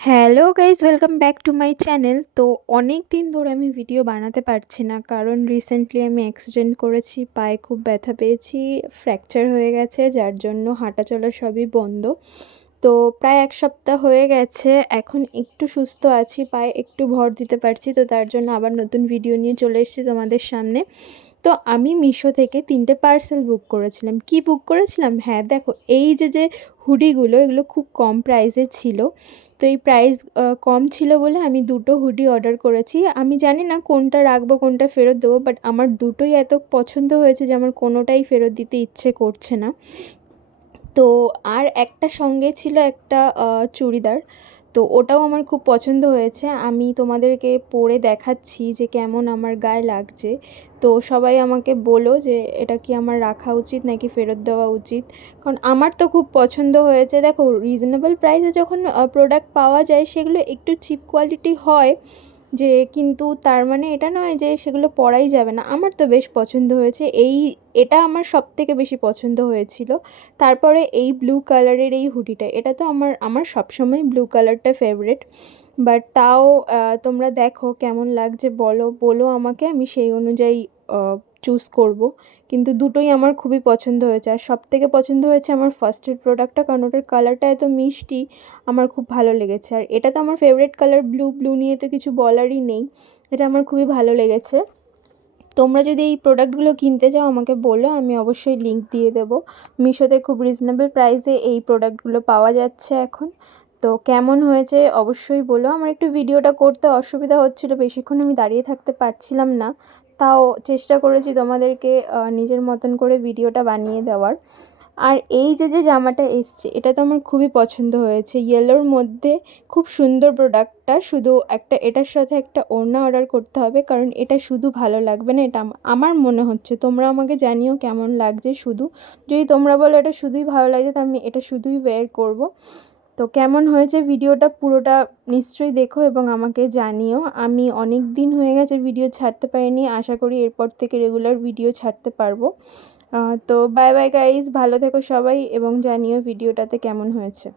Hello guys, welcome back to my channel. তো অনেক দিন ধরে আমি ভিডিও বানাতে পারছি না, কারণ রিসেন্টলি আমি অ্যাক্সিডেন্ট করেছি, পায়ে খুব ব্যথা পেয়েছি, ফ্র্যাকচার হয়ে গেছে, যার জন্য হাঁটা চলা সবই বন্ধ। তো প্রায় এক সপ্তাহ হয়ে গেছে, এখন একটু সুস্থ আছি, পায়ে একটু ভর দিতে পারছি। তো তার জন্য আবার নতুন ভিডিও নিয়ে চলে এসেছি তোমাদের সামনে। তো আমি মিশো থেকে 3টে পার্সেল বুক করেছিলাম। কি বুক করেছিলাম? হ্যাঁ, দেখো, এই যে হুডিগুলো, এগুলো খুব কম প্রাইসে ছিল। তো এই প্রাইস কম ছিল বলে আমি 2টো হুডি অর্ডার করেছি। আমি জানি না কোনটা রাখবো কোনটা ফেরত দেবো, বাট আমার দুটোই এত পছন্দ হয়েছে যে আমার কোনোটাই ফেরত দিতে ইচ্ছে করছে না। তো আর একটা সঙ্গে ছিল একটা চুড়িদার। তো ওটাও আমার খুব পছন্দ হয়েছে। আমি তোমাদেরকে পরে দেখাচ্ছি যে কেমন আমার গায়ে লাগছে। তো সবাই আমাকে বলো যে এটা কি আমার রাখা উচিত নাকি ফেরত দেওয়া উচিত, কারণ আমার তো খুব পছন্দ হয়েছে। দেখো, রিজনেবল প্রাইসে যখন প্রোডাক্ট পাওয়া যায় সেগুলো একটু চিপ কোয়ালিটি হয়, যে কিন্তু তার মানে এটা নয় যে সেগুলো পরাই যাবে না। আমার তো বেশ পছন্দ হয়েছে। এটা আমার সবথেকে বেশি পছন্দ হয়েছিল। তারপরে এই ব্লু কালারের এই হুডিটা, এটা তো আমার সবসময় ব্লু কালারটা ফেভারিট। বাট তাও তোমরা দেখো কেমন লাগছে, বলো বলো আমাকে, আমি সেই অনুযায়ী চুজ করব। কিন্তু দুটোই আমার খুবই পছন্দ হয়েছে, আর সবথেকে পছন্দ হয়েছে আমার ফার্স্টের প্রোডাক্টটা, কারণ ওটার কালারটা এত মিষ্টি, আমার খুব ভালো লেগেছে। আর এটা তো আমার ফেভারিট কালার, ব্লু ব্লু নিয়ে তো কিছু বলারই নেই, এটা আমার খুবই ভালো লেগেছে। তোমরা যদি এই প্রোডাক্টগুলো কিনতে চাও আমাকে বলো, আমি অবশ্যই লিংক দিয়ে দেবো। মিশোতে খুব রিজনেবল প্রাইসে এই প্রোডাক্টগুলো পাওয়া যাচ্ছে এখন। তো কেমন হয়েছে অবশ্যই বলো। আমার একটু ভিডিওটা করতে অসুবিধা হচ্ছিলো, বেশিক্ষণ আমি দাঁড়িয়ে থাকতে পারছিলাম না, তাও চেষ্টা করেছি তোমাদেরকে নিজের মতন করে ভিডিওটা বানিয়ে দেওয়ার। আর এই যে জামাটা এসছে, এটা তো আমার খুবই পছন্দ হয়েছে, ইয়েলোর মধ্যে। খুব সুন্দর প্রোডাক্টটা, শুধু একটা এটার সাথে একটা ওড়না অর্ডার করতে হবে, কারণ এটা শুধু ভালো লাগবে না, এটা আমার মনে হচ্ছে। তোমরা আমাকে জানিও কেমন লাগছে। শুধু যদি তোমরা বলো এটা শুধুই ভালো লাগছে, তো আমি এটা শুধুই ওয়্যার করব। তো কেমন হয়েছে ভিডিওটা পুরোটা নিশ্চয়ই দেখো এবং আমাকে জানিও। আমি অনেক দিন হয়ে গেছে ভিডিও ছাড়তে পারিনি, আশা করি এরপর থেকে রেগুলার ভিডিও ছাড়তে পারবো। তো বাই বাই গাইস, ভালো থেকো সবাই এবং জানিও ভিডিওটাতে কেমন হয়েছে।